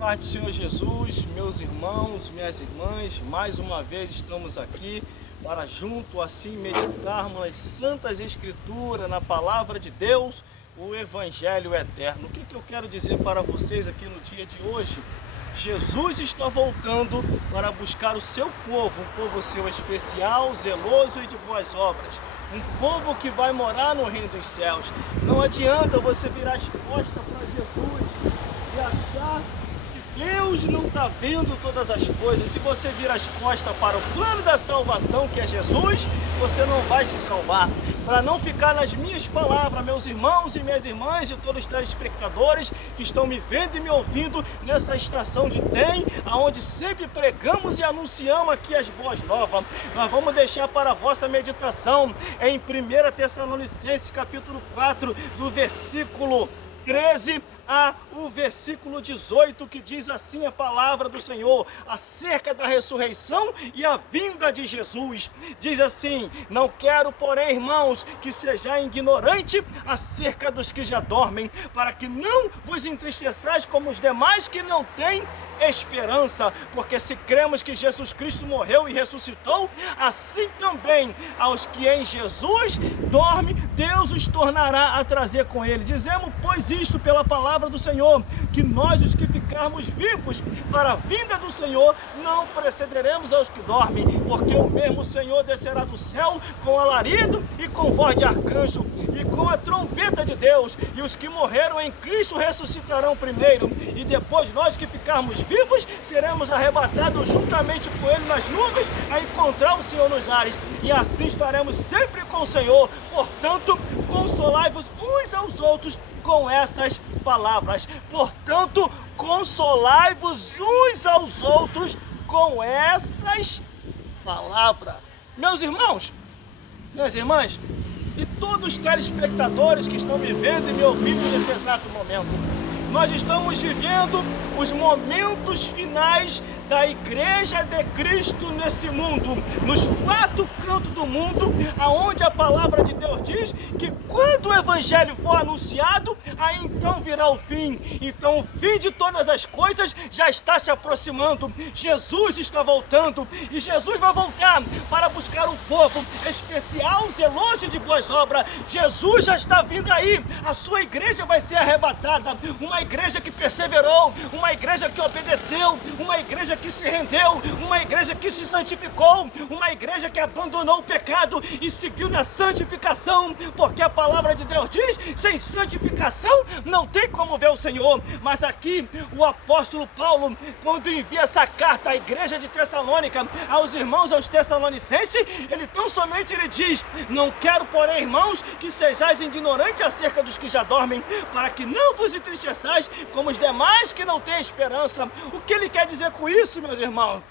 Paz do Senhor Jesus, meus irmãos, minhas irmãs, mais uma vez estamos aqui para junto assim meditarmos nas Santas Escrituras, na Palavra de Deus, o Evangelho Eterno. O que eu quero dizer para vocês aqui no dia de hoje? Jesus está voltando para buscar o seu povo, um povo seu especial, zeloso e de boas obras. Um povo que vai morar no reino dos céus. Não adianta você virar as costas para Jesus e achar que Deus não está vendo todas as coisas. Se você vira as costas para o plano da salvação, que é Jesus, você não vai se salvar. Para não ficar nas minhas palavras, meus irmãos e minhas irmãs e todos os telespectadores que estão me vendo e me ouvindo nessa estação de TEM, aonde sempre pregamos e anunciamos aqui as boas novas, nós vamos deixar para a vossa meditação em 1 Tessalonicenses capítulo 4, do versículo 13 a o versículo 18, que diz assim a palavra do Senhor, acerca da ressurreição e a vinda de Jesus. Diz assim: não quero, porém, irmãos, que sejais ignorante acerca dos que já dormem, para que não vos entristeçais como os demais que não têm esperança, porque se cremos que Jesus Cristo morreu e ressuscitou, assim também aos que em Jesus dormem, Deus os tornará a trazer com ele. Dizemos, pois, isto pela palavra do Senhor, que nós, os que ficarmos vivos para a vinda do Senhor, não precederemos aos que dormem, porque o mesmo Senhor descerá do céu com alarido e com voz de arcanjo e com a trombeta de Deus, e os que morreram em Cristo ressuscitarão primeiro, e depois nós que ficarmos vivos seremos arrebatados juntamente com ele nas nuvens a encontrar o Senhor nos ares, e assim estaremos sempre com o Senhor. Portanto, consolai-vos uns aos outros com essas palavras. Portanto, consolai-vos uns aos outros com essas palavras. Meus irmãos, minhas irmãs, e todos os telespectadores que estão me vendo e me ouvindo nesse exato momento, nós estamos vivendo os momentos finais da Igreja de Cristo nesse mundo, nos quatro cantos do mundo, aonde a palavra de Deus diz que quando o Evangelho for anunciado, aí então virá o fim. Então o fim de todas as coisas já está se aproximando. Jesus está voltando, e Jesus vai voltar para buscar um povo especial, zeloso e de boas obras. Jesus já está vindo aí, a sua igreja vai ser arrebatada, uma igreja que perseverou, uma igreja que obedeceu, uma igreja que se rendeu, uma igreja que se santificou, uma igreja que abandonou o pecado e seguiu na santificação, porque a palavra de Deus diz, sem santificação não tem como ver o Senhor. Mas aqui o apóstolo Paulo, quando envia essa carta à igreja de Tessalônica, aos irmãos, aos tessalonicenses, ele tão somente ele diz, não quero, porém, irmãos, que sejais ignorantes acerca dos que já dormem, para que não vos entristeçais como os demais que não têm esperança. O que ele quer dizer com isso, meus irmãos?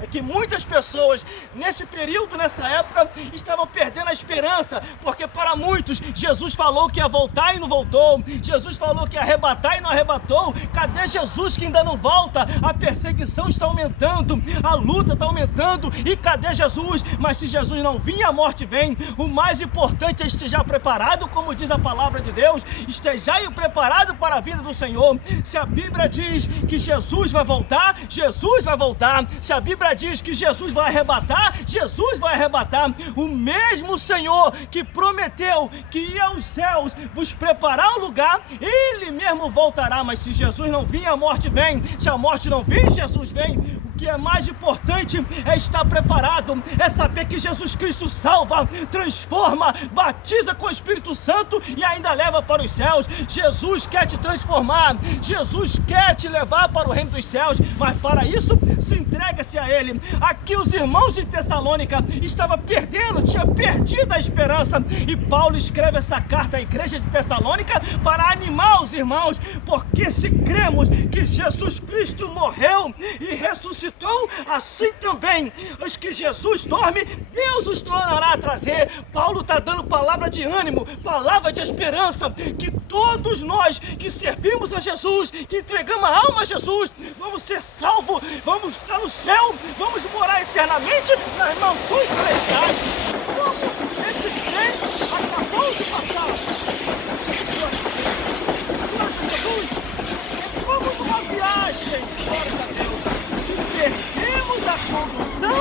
É que muitas pessoas nesse período, nessa época, estavam perdendo a esperança, porque para muitos Jesus falou que ia voltar e não voltou, Jesus falou que ia arrebatar e não arrebatou. Cadê Jesus que ainda não volta? A perseguição está aumentando, a luta está aumentando, e cadê Jesus? Mas se Jesus não vir, a morte vem. O mais importante é esteja preparado, como diz a palavra de Deus, estejai preparado para a vinda do Senhor. Se a Bíblia diz que Jesus vai voltar, Jesus vai voltar. Se a Bíblia diz que Jesus vai arrebatar, Jesus vai arrebatar. O mesmo Senhor que prometeu que ia aos céus vos preparar um lugar, ele mesmo voltará. Mas se Jesus não vir, a morte vem. Se a morte não vir, Jesus vem. O que é mais importante é estar preparado, é saber que Jesus Cristo salva, transforma, batiza com o Espírito Santo e ainda leva para os céus. Jesus quer te transformar, Jesus quer te levar para o reino dos céus, mas para isso se entrega-se a Ele. Aqui os irmãos de Tessalônica estavam perdendo, tinha perdido a esperança, e Paulo escreve essa carta à igreja de Tessalônica para animar os irmãos, porque se cremos que Jesus Cristo morreu e ressuscitou, assim também os que Jesus dorme, Deus os tornará a trazer. Paulo está dando palavra de ânimo, palavra de esperança, que todos nós que servimos a Jesus, que entregamos a alma a Jesus, vamos ser salvos, vamos estar no céu, vamos morar eternamente nas mansões celestiais, como esse trem acabou de passar. Glória a Jesus, vamos numa viagem glórias a Deus. Se perdemos a condução,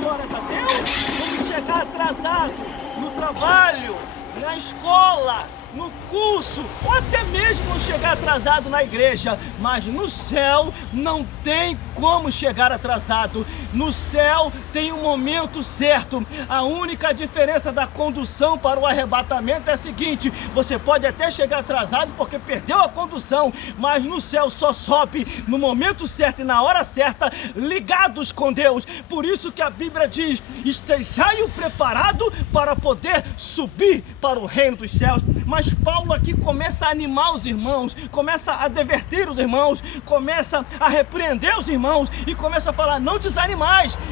glórias a Deus, vamos chegar atrasado no trabalho, na escola, no curso, ou até mesmo chegar atrasado na igreja, mas no céu não tem como chegar atrasado. No céu tem um momento certo. A única diferença da condução para o arrebatamento é a seguinte: você pode até chegar atrasado porque perdeu a condução, mas no céu só sobe no momento certo e na hora certa, ligados com Deus. Por isso que a Bíblia diz: estejai preparado para poder subir para o reino dos céus. Mas Paulo aqui começa a animar os irmãos, começa a advertir os irmãos, começa a repreender os irmãos e começa a falar: não desanimais.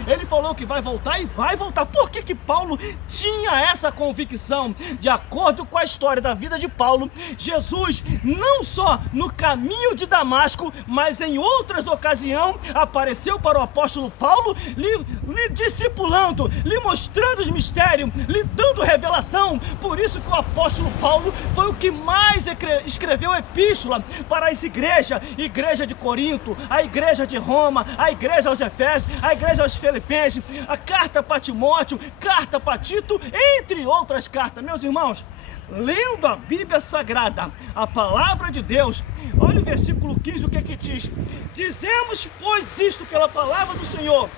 Ele falou que vai voltar e vai voltar. Por que que Paulo tinha essa convicção? De acordo com a história da vida de Paulo, Jesus não só no caminho de Damasco, mas em outras ocasiões apareceu para o apóstolo Paulo, lhe discipulando, lhe mostrando os mistérios, lhe dando revelação. Por isso que o apóstolo Paulo foi o que mais escreveu epístola para as igrejas: igreja de Corinto, a igreja de Roma, a igreja aos Efésios, a igreja aos Filipenses, a carta para Timóteo, carta para Tito, entre outras cartas. Meus irmãos, lendo a Bíblia Sagrada, a palavra de Deus, olha o versículo 15, o que é que diz: dizemos, pois, isto pela palavra do Senhor,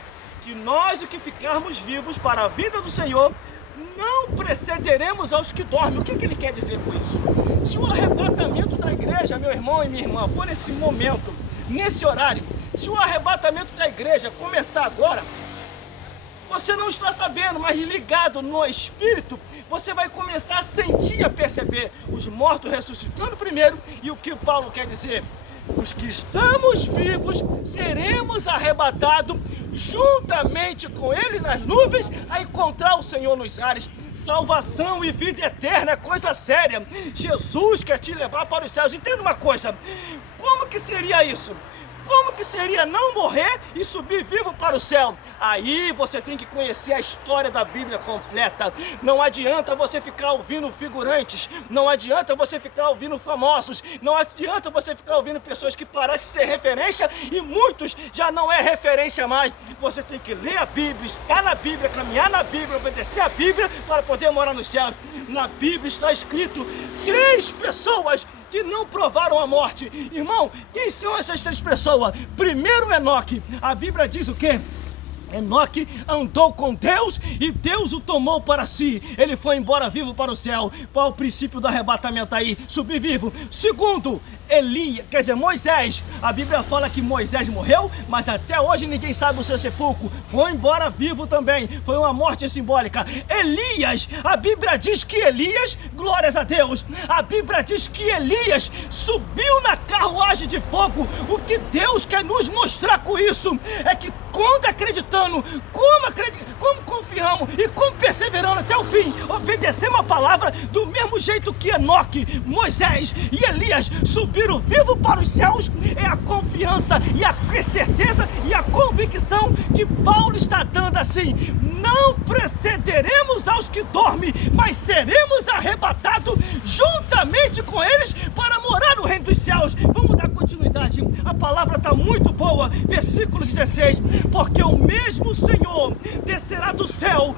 que nós, o que ficarmos vivos para a vida do Senhor, não precederemos aos que dormem. O que ele quer dizer com isso? Se o arrebatamento da igreja, meu irmão e minha irmã, for nesse momento, nesse horário, se o arrebatamento da igreja começar agora, você não está sabendo, mas ligado no Espírito, você vai começar a sentir, a perceber os mortos ressuscitando primeiro. E o que Paulo quer dizer? Os que estamos vivos seremos arrebatados juntamente com eles nas nuvens, a encontrar o Senhor nos ares. Salvação e vida eterna é coisa séria. Jesus quer te levar para os céus. Entenda uma coisa: como que seria isso? Como que seria não morrer e subir vivo para o céu? Aí você tem que conhecer a história da Bíblia completa. Não adianta você ficar ouvindo figurantes, não adianta você ficar ouvindo famosos, não adianta você ficar ouvindo pessoas que parecem ser referência e muitos já não é referência mais. Você tem que ler a Bíblia, estar na Bíblia, caminhar na Bíblia, obedecer a Bíblia para poder morar nos céus. Na Bíblia está escrito 3 pessoas que não provaram a morte. Irmão, quem são essas 3 pessoas? Primeiro, Enoque. A Bíblia diz o quê? Enoque andou com Deus e Deus o tomou para si. Ele foi embora vivo para o céu. Qual é o princípio do arrebatamento aí? Subir vivo. Segundo, Moisés. A Bíblia fala que Moisés morreu, mas até hoje ninguém sabe o seu sepulcro. Foi embora vivo também. Foi uma morte simbólica. Elias. A Bíblia diz que Elias, glórias a Deus, a Bíblia diz que Elias subiu na carruagem de fogo. O que Deus quer nos mostrar com isso é que quando acreditando, como confiamos e como perseverando até o fim, obedecemos a palavra do mesmo jeito que Enoque, Moisés e Elias subiram vivo para os céus, é a confiança e a certeza e a convicção que Paulo está dando assim: não precederemos aos que dormem, mas seremos arrebatados juntamente com eles para morar no reino dos céus. Vamos dar continuidade, a palavra está muito boa. Versículo 16: porque o mesmo Senhor descerá do céu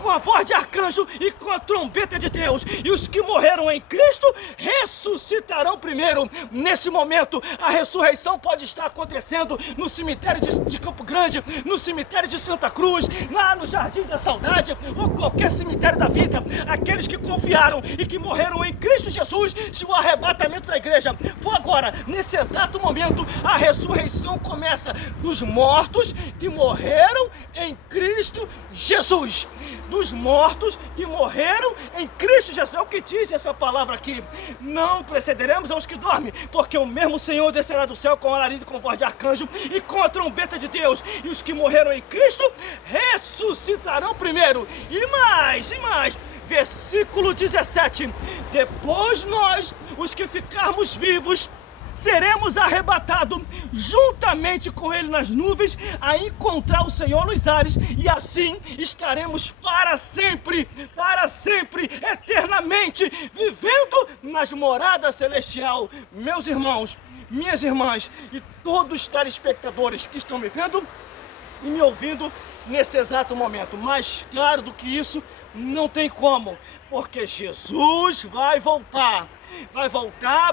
com a voz de arcanjo e com a trombeta de Deus, e os que morreram em Cristo ressuscitarão primeiro. Nesse momento, a ressurreição pode estar acontecendo no cemitério de Campo Grande, no cemitério de Santa Cruz, lá no Jardim da Saudade, ou qualquer cemitério da vida. Aqueles que confiaram e que morreram em Cristo Jesus, se o arrebatamento da igreja for agora, nesse exato momento, a ressurreição começa dos mortos que morreram em Cristo Jesus. Dos mortos que morreram em Cristo Jesus. É o que diz essa palavra aqui: não precederemos aos que dormem, porque o mesmo Senhor descerá do céu com alarido, com voz de arcanjo e com a trombeta de Deus, e os que morreram em Cristo ressuscitarão primeiro. E mais, versículo 17: depois nós, os que ficarmos vivos seremos arrebatados juntamente com Ele nas nuvens, a encontrar o Senhor nos ares, e assim estaremos para sempre, eternamente, vivendo nas moradas celestiais. Meus irmãos, minhas irmãs e todos os telespectadores que estão me vendo e me ouvindo nesse exato momento, mais claro do que isso não tem como, porque Jesus vai voltar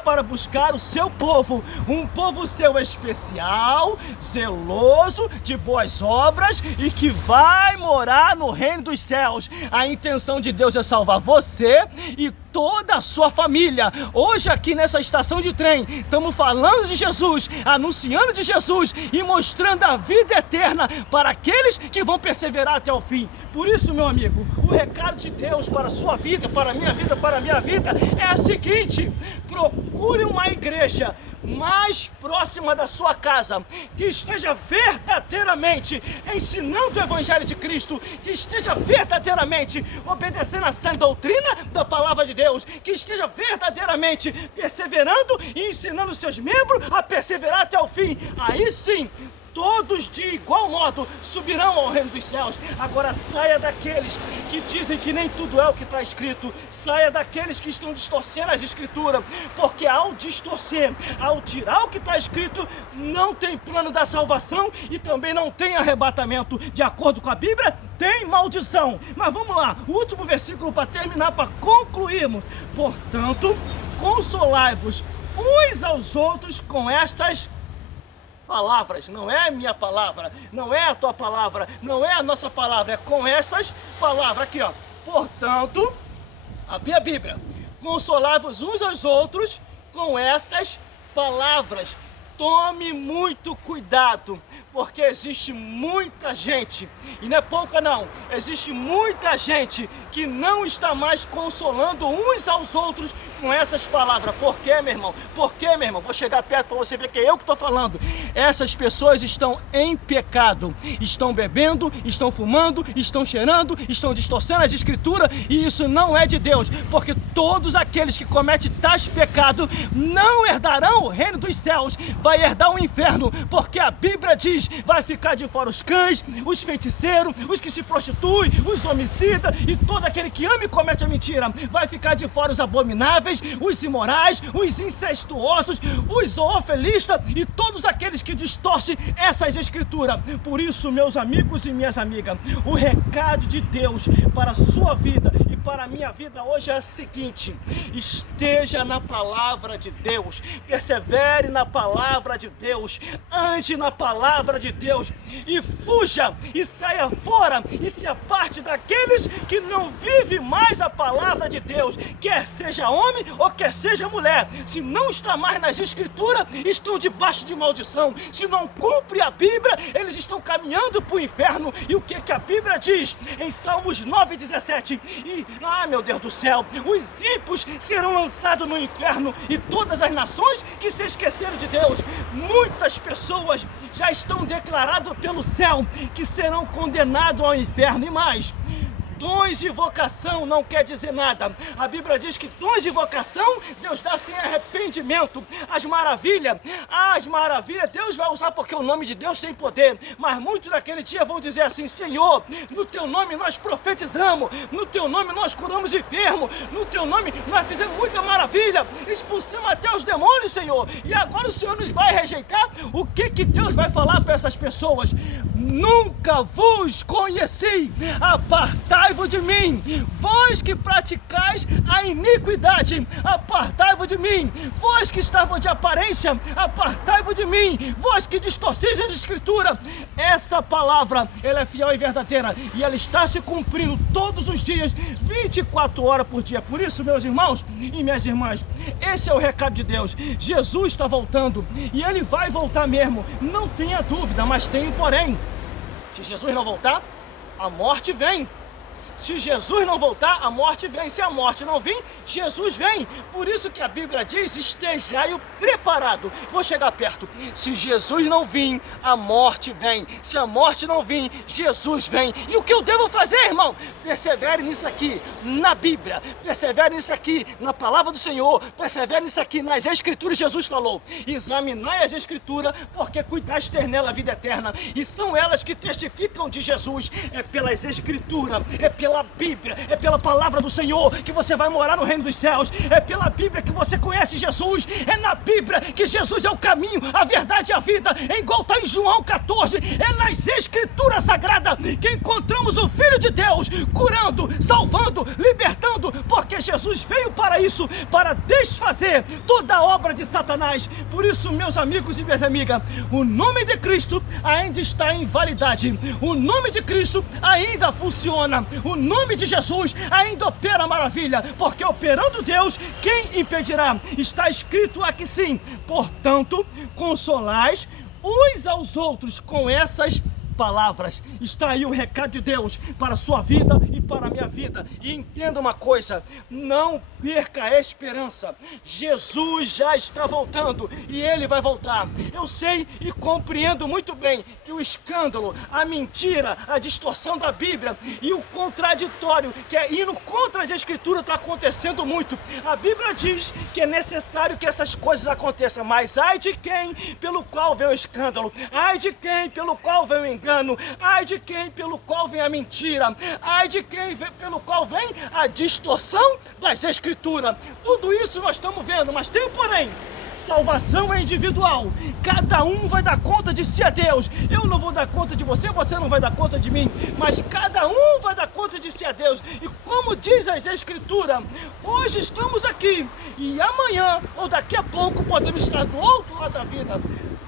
para buscar o seu povo, um povo seu especial, zeloso, de boas obras e que vai morar no reino dos céus. A intenção de Deus é salvar você e toda a sua família. Hoje aqui nessa estação de trem, estamos falando de Jesus, anunciando de Jesus e mostrando a vida eterna para aqueles que vão perseverar até o fim. Por isso, meu amigo, o recado de Deus para a sua vida, para a minha vida, é o seguinte: procure uma igreja mais próxima da sua casa, que esteja verdadeiramente ensinando o Evangelho de Cristo, que esteja verdadeiramente obedecendo a sã doutrina da Palavra de Deus, que esteja verdadeiramente perseverando e ensinando seus membros a perseverar até o fim. Aí sim, todos de igual modo subirão ao reino dos céus. Agora saia daqueles que dizem que nem tudo é o que está escrito, saia daqueles que estão distorcendo as escrituras, porque ao distorcer, ao tirar o que está escrito, não tem plano da salvação e também não tem arrebatamento. De acordo com a Bíblia, tem maldição. Mas vamos lá, o último versículo para terminar, para concluirmos. Portanto, consolai-vos uns aos outros com estas palavras. Não é a minha palavra, não é a tua palavra, não é a nossa palavra, é com essas palavras aqui, ó. Portanto, a Bíblia, consolai-vos uns aos outros com essas palavras. Tome muito cuidado, porque existe muita gente, e não é pouca não, existe muita gente que não está mais consolando uns aos outros com essas palavras. Por quê, meu irmão? Por quê, meu irmão? Vou chegar perto para você ver que é eu que estou falando. Essas pessoas estão em pecado, estão bebendo, estão fumando, estão cheirando, estão distorcendo as escrituras, e isso não é de Deus, porque todos aqueles que cometem tais pecados não herdarão o reino dos céus, vai herdar o inferno, porque a Bíblia diz: vai ficar de fora os cães, os feiticeiros, os que se prostituem, os homicidas e todo aquele que ama e comete a mentira. Vai ficar de fora os abomináveis, os imorais, os incestuosos, os zoofilistas e todos aqueles que distorcem essas escrituras. Por isso, meus amigos e minhas amigas, o recado de Deus para a sua vida e para a minha vida hoje é o seguinte: esteja na palavra de Deus, persevere na palavra de Deus, ande na palavra de Deus e fuja e saia fora e se aparte daqueles que não vivem mais a palavra de Deus, quer seja homem ou quer seja mulher. Se não está mais nas escrituras, estão debaixo de maldição. Se não cumpre a Bíblia, eles estão caminhando para o inferno. E o que a Bíblia diz em Salmos 9:17? Meu Deus do céu, os ímpios serão lançados no inferno e todas as nações que se esqueceram de Deus. Muitas pessoas já estão declaradas pelo céu que serão condenados ao inferno. E mais, dons de vocação não quer dizer nada. A Bíblia diz que dons de vocação Deus dá sem arrependimento. As maravilhas, Deus vai usar porque o nome de Deus tem poder. Mas muitos naquele dia vão dizer assim: Senhor, no teu nome nós profetizamos, no teu nome nós curamos enfermos, no teu nome nós fizemos muita maravilha, expulsamos até os demônios, Senhor. E agora o Senhor nos vai rejeitar? O que Deus vai falar para essas pessoas? Nunca vos conheci, apartai-vos de mim, vós que praticais a iniquidade, apartai-vos de mim, vós que estavam de aparência, apartai-vos de mim, vós que distorceis as escrituras. Essa palavra, ela é fiel e verdadeira, e ela está se cumprindo todos os dias, 24 horas por dia. Por isso, meus irmãos e minhas irmãs, esse é o recado de Deus. Jesus está voltando, e Ele vai voltar mesmo, não tenha dúvida. Mas tem um porém: se Jesus não voltar, a morte vem. Se Jesus não voltar, a morte vem. Se a morte não vir, Jesus vem. Por isso que a Bíblia diz, estejai preparado. Vou chegar perto. Se Jesus não vir, a morte vem. Se a morte não vir, Jesus vem. E o que eu devo fazer, irmão? Persevere nisso aqui, na Bíblia. Persevere nisso aqui, na palavra do Senhor. Persevere nisso aqui, nas Escrituras. Jesus falou, examinai as Escrituras, porque cuidaste ter nela a vida eterna. E são elas que testificam de Jesus. É pelas Escrituras, é pela Bíblia, é pela palavra do Senhor que você vai morar no reino dos céus. É pela Bíblia que você conhece Jesus. É na Bíblia que Jesus é o caminho, a verdade e a vida. É igual está em João 14. É nas Escrituras Sagradas que encontramos o Filho de Deus curando, salvando, libertando, porque Jesus veio para isso, para desfazer toda a obra de Satanás. Por isso, meus amigos e minhas amigas, o nome de Cristo ainda está em validade. O nome de Cristo ainda funciona. O nome de Jesus ainda opera maravilha, porque operando Deus, quem impedirá? Está escrito aqui sim, portanto, consolais uns aos outros com essas palavras. Está aí o recado de Deus para a sua vida e para a minha vida. E entenda uma coisa, não perca a esperança. Jesus já está voltando e Ele vai voltar. Eu sei e compreendo muito bem que o escândalo, a mentira, a distorção da Bíblia e o contraditório, que é indo contra as Escrituras, está acontecendo muito. A Bíblia diz que é necessário que essas coisas aconteçam, mas ai de quem pelo qual vem o escândalo, ai de quem pelo qual vem o engano, ai de quem pelo qual vem a mentira, ai de quem pelo qual vem a distorção das Escrituras. Tudo isso nós estamos vendo, mas tem um porém. Salvação é individual, cada um vai dar conta de si a Deus. Eu não vou dar conta de você, você não vai dar conta de mim, mas cada um vai dar conta de si a Deus. E como diz as Escrituras, hoje estamos aqui e amanhã ou daqui a pouco podemos estar do outro lado da vida.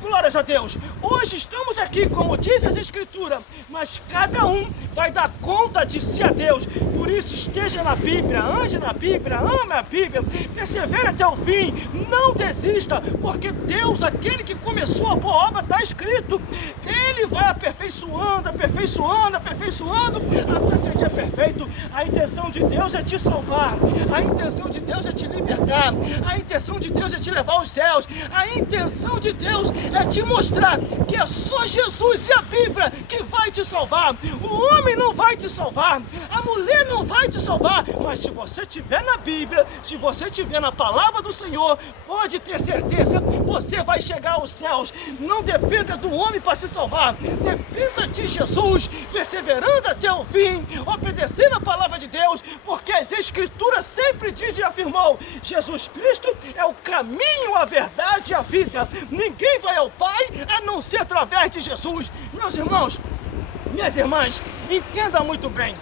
Glórias a Deus. Hoje estamos aqui, como diz as Escrituras, mas cada um vai dar conta de si a Deus. Por isso, esteja na Bíblia, ande na Bíblia, ame a Bíblia, persevere até o fim, não desista, porque Deus, aquele que começou a boa obra, está escrito, Ele vai aperfeiçoando, aperfeiçoando, aperfeiçoando, até ser dia perfeito. A intenção de Deus é te salvar, a intenção de Deus é te libertar, a intenção de Deus é te levar aos céus, a intenção de Deus é te mostrar que é só Jesus e a Bíblia que vai te salvar. O homem não vai te salvar, a mulher não vai te salvar, mas se você estiver na Bíblia, se você estiver na palavra do Senhor, pode ter certeza, você vai chegar aos céus. Não dependa do homem para se salvar, dependa de Jesus, perseverando até o fim, obedecendo a palavra de Deus, porque as Escrituras sempre dizem e afirmou, Jesus Cristo é o caminho, a verdade e a vida. Ninguém vai ao Pai a não ser através de Jesus. Meus irmãos, minhas irmãs, entenda muito bem,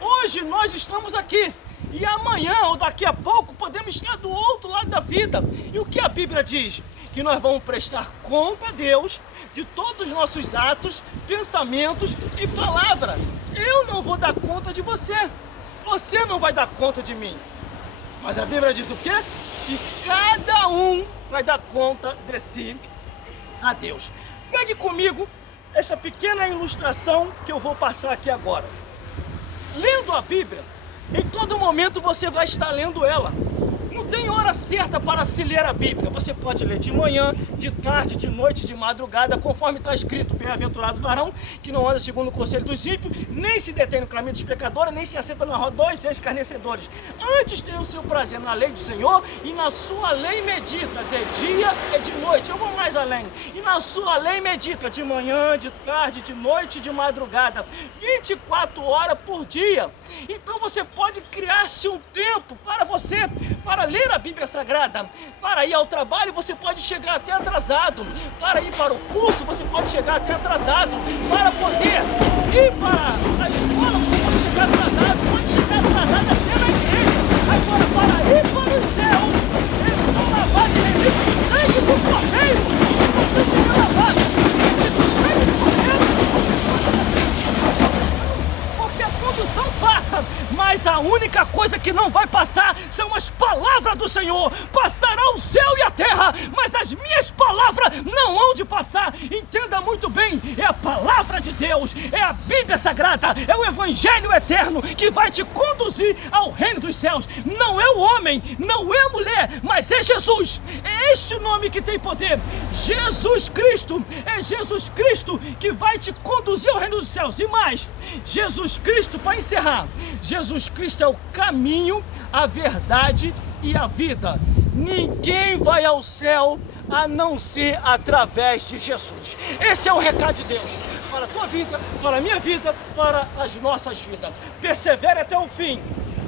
hoje nós estamos aqui e amanhã ou daqui a pouco podemos estar do outro lado da vida. E o que a Bíblia diz? Que nós vamos prestar conta a Deus de todos os nossos atos, pensamentos e palavras. Eu não vou dar conta de você, você não vai dar conta de mim, mas a Bíblia diz o quê? Que cada um vai dar conta de si a Deus. Pegue comigo essa pequena ilustração que eu vou passar aqui agora. Lendo a Bíblia, em todo momento você vai estar lendo ela. Não tem hora certa para se ler a Bíblia. Você pode ler de manhã, de tarde, de noite, de madrugada, conforme está escrito, bem-aventurado o varão que não anda segundo o conselho dos ímpios, nem se detém no caminho dos pecadores, nem se assenta na roda dos escarnecedores. Antes tem o seu prazer na lei do Senhor e na sua lei medita de dia e de noite. Eu vou mais além. E na sua lei medita de manhã, de tarde, de noite, de madrugada, 24 horas por dia. Então você pode criar-se um tempo para você, para ler a Bíblia Sagrada. Para ir ao trabalho você pode chegar até atrasado, para ir para o curso você pode chegar até atrasado, para poder ir para a escola você pode chegar atrasado, pode chegar atrasado até na igreja. Agora, para ir para os céus é só lavar de remito do sangue do Cordeiro. Se você tiver lavado do sangue do Cordeiro, porque a condução passa, mas a A única coisa que não vai passar são as palavras do Senhor. Passará o céu e a terra, mas as minhas palavras não hão de passar. Entenda muito bem, é a palavra de Deus, é a Bíblia Sagrada, é o Evangelho eterno que vai te conduzir ao reino dos céus. Não é o homem, não é a mulher, mas é Jesus. É este o nome que tem poder. Jesus Cristo, é Jesus Cristo que vai te conduzir ao reino dos céus. E mais, Jesus Cristo, para encerrar, Jesus Cristo é o caminho, a verdade e a vida. Ninguém vai ao céu a não ser através de Jesus. Esse é o recado de Deus para a tua vida, para a minha vida, para as nossas vidas. Persevere até o fim.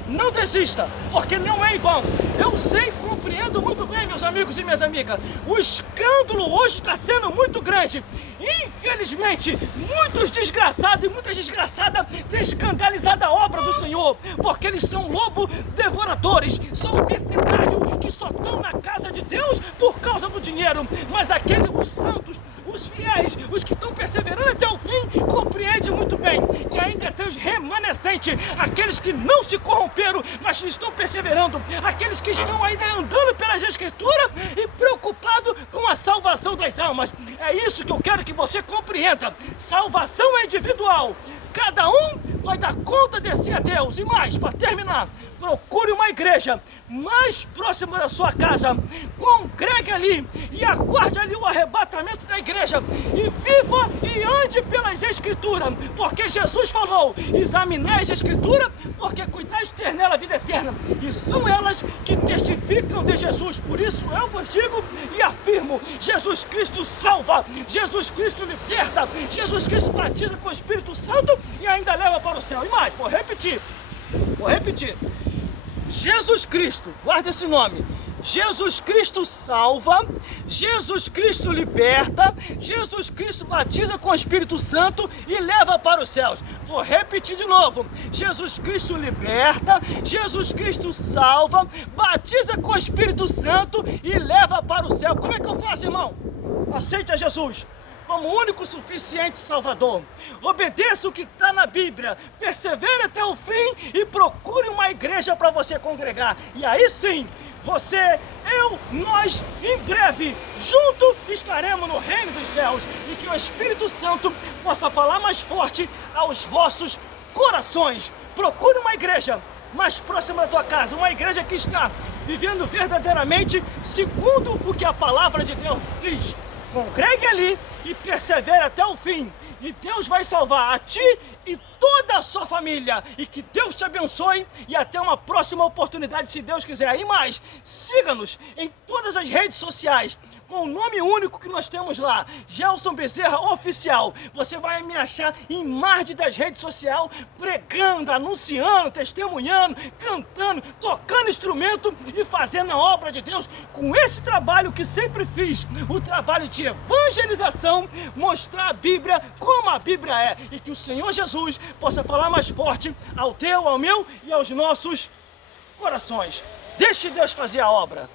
Não desista, porque não é em vão. Eu sei, compreendo muito bem, meus amigos e minhas amigas. O escândalo hoje está sendo muito grande. Infelizmente, muitos desgraçados e muitas desgraçadas têm escandalizado a obra do Senhor, porque eles são lobos devoradores, são mercenários que só estão na casa de Deus por causa do dinheiro. Mas os santos, os fiéis, os que estão perseverando até o fim, compreendem muito bem que ainda tem os remanescentes, aqueles que não se corromperam, mas que estão perseverando, aqueles que estão ainda andando pelas Escrituras e preocupados com a salvação das almas. É isso que eu quero que você compreenda. Salvação é individual. Cada um vai dar conta de si a Deus. E mais, para terminar, procure uma igreja mais próxima da sua casa, congregue ali e aguarde ali o arrebatamento da igreja e viva e ande pelas Escrituras, porque Jesus falou: examinai as Escrituras, porque cuidais de ter nela a vida eterna, e são elas que testificam de Jesus. Por isso eu vos digo e afirmo: Jesus Cristo salva, Jesus Cristo liberta, Jesus Cristo batiza com o Espírito Santo e ainda leva para o céu. E mais, vou repetir. Jesus Cristo, guarda esse nome. Jesus Cristo salva, Jesus Cristo liberta, Jesus Cristo batiza com o Espírito Santo e leva para os céus. Vou repetir de novo: Jesus Cristo liberta, Jesus Cristo salva, batiza com o Espírito Santo e leva para o céu. Como é que eu faço, irmão? Aceite a Jesus como o único suficiente Salvador. Obedeça o que está na Bíblia, persevere até o fim e procure uma igreja para você congregar. E aí sim, nós, em breve, junto estaremos no reino dos céus, e que o Espírito Santo possa falar mais forte aos vossos corações. Procure uma igreja mais próxima da tua casa, uma igreja que está vivendo verdadeiramente segundo o que a palavra de Deus diz. Congregue ali e persevere até o fim, e Deus vai salvar a ti e toda a sua família. E que Deus te abençoe, e até uma próxima oportunidade, se Deus quiser. E mais, siga-nos em todas as redes sociais, com o nome único que nós temos lá, Gelson Bezerra Oficial. Você vai me achar em mais de 10 redes sociais, pregando, anunciando, testemunhando, cantando, tocando instrumento e fazendo a obra de Deus, com esse trabalho que sempre fiz, o trabalho de evangelização, mostrar a Bíblia como a Bíblia é, e que o Senhor Jesus possa falar mais forte ao teu, ao meu e aos nossos corações. Deixe Deus fazer a obra.